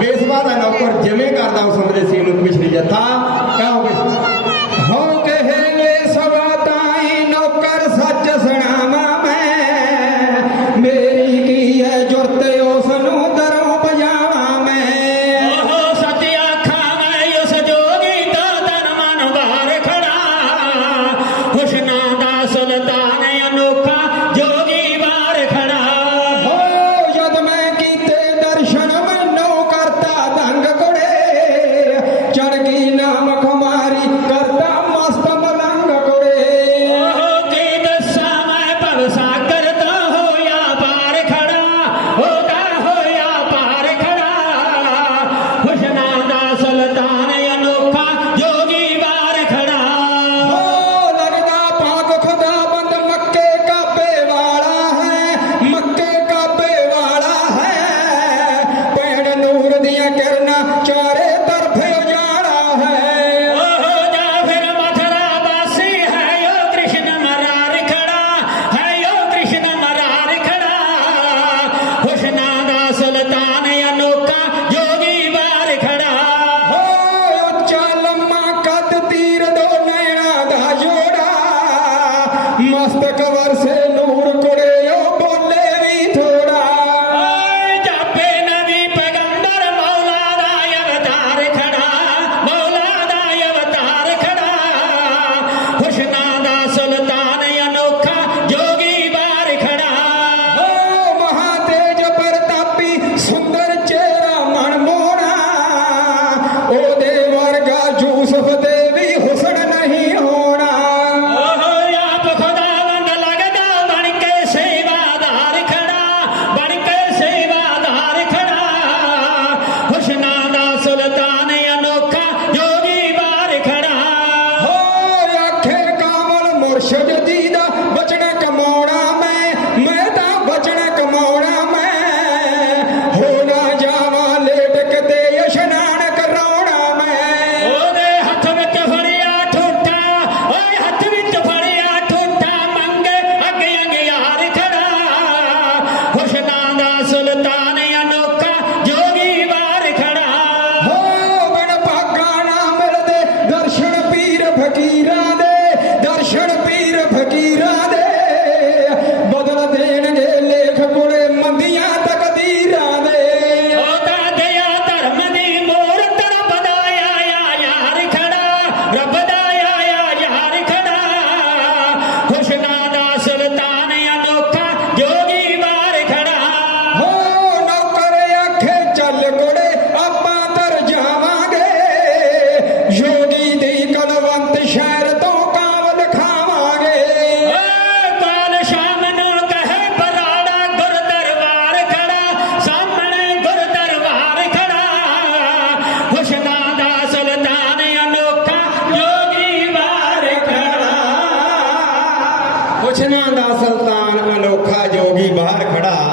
ਮੇਸਵਾ ਦਾ ਨੌਕਰ ਜਿਵੇਂ ਕਰਦਾ ਉਸ ਅੰਦਰੇ ਸੀ ਨੂੰ ਪਿਛਲੀ ਜੱਥਾ ਕਹੋ ਬਿਸ਼ 성당 Shouldn't be. ਪੁੱਛਣਾ ਦਾ ਸੁਲਤਾਨ ਅਨੋਖਾ ਜੋਗੀ ਬਾਹਰ ਖੜਾ।